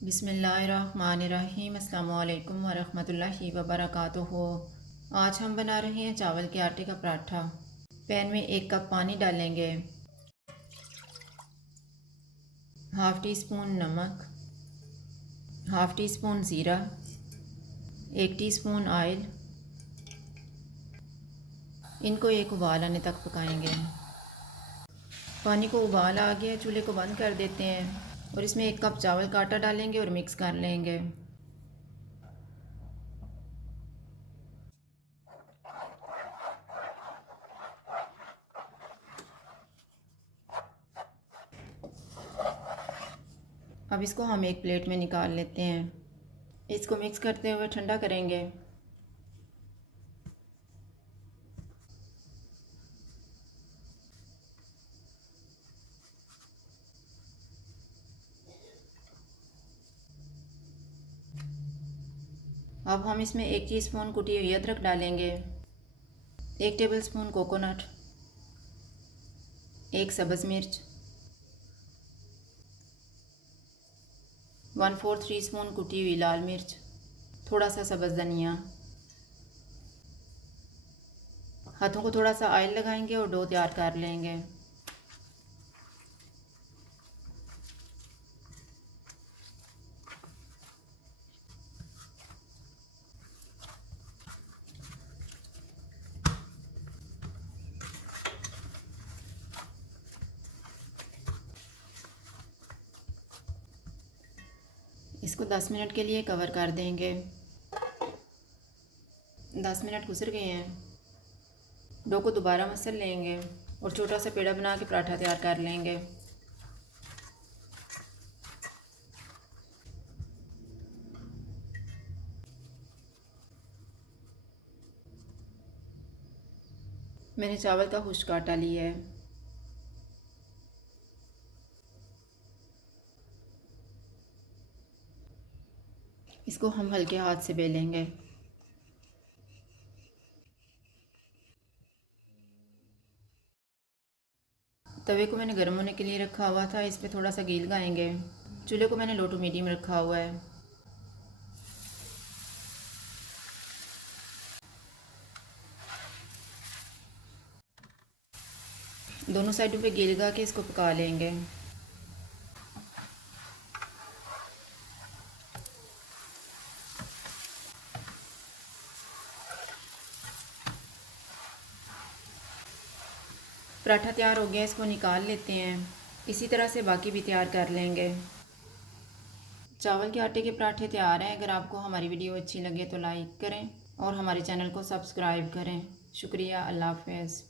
बिस्मिल्लाहिर्रहमानिर्रहीम। अस्सलामुअलैकुम वरहमतुल्लाहि वबरकातुहू। आज हम बना रहे हैं चावल के आटे का पराठा। पैन में 1 कप पानी डालेंगे, हाफ़ टी स्पून नमक, हाफ़ टी स्पून ज़ीरा, 1 टीस्पून ऑयल। इनको एक उबाल आने तक पकाएंगे। पानी को उबाल आ गया, चूल्हे को बंद कर देते हैं और इसमें 1 कप चावल का आटा डालेंगे और मिक्स कर लेंगे। अब इसको हम एक प्लेट में निकाल लेते हैं। इसको मिक्स करते हुए ठंडा करेंगे। अब हम इसमें 1 टीस्पून कुटी हुई अदरक डालेंगे, 1 टेबलस्पून कोकोनट, 1 सब्ज़ मिर्च, 1/4 टीस्पून कुटी हुई लाल मिर्च, थोड़ा सा सब्ज़ धनिया। हाथों को थोड़ा सा ऑयल लगाएंगे और डो तैयार कर लेंगे। इसको 10 मिनट के लिए कवर कर देंगे। 10 मिनट गुजर गए हैं। डो को दोबारा मसल लेंगे और छोटा सा पेड़ा बना के पराठा तैयार कर लेंगे। मैंने चावल का खुश्क आटा लिया है। इसको हम हल्के हाथ से बेलेंगे। तवे को मैंने गर्म होने के लिए रखा हुआ था, इस पर थोड़ा सा घी लगाएंगे। चूल्हे को मैंने लो टू मीडियम रखा हुआ है। दोनों साइडों पे घी लगा के इसको पका लेंगे। पराठा तैयार हो गया, इसको निकाल लेते हैं। इसी तरह से बाकी भी तैयार कर लेंगे। चावल के आटे के पराठे तैयार हैं। अगर आपको हमारी वीडियो अच्छी लगे तो लाइक करें और हमारे चैनल को सब्सक्राइब करें। शुक्रिया। अल्लाह हाफ़िज़।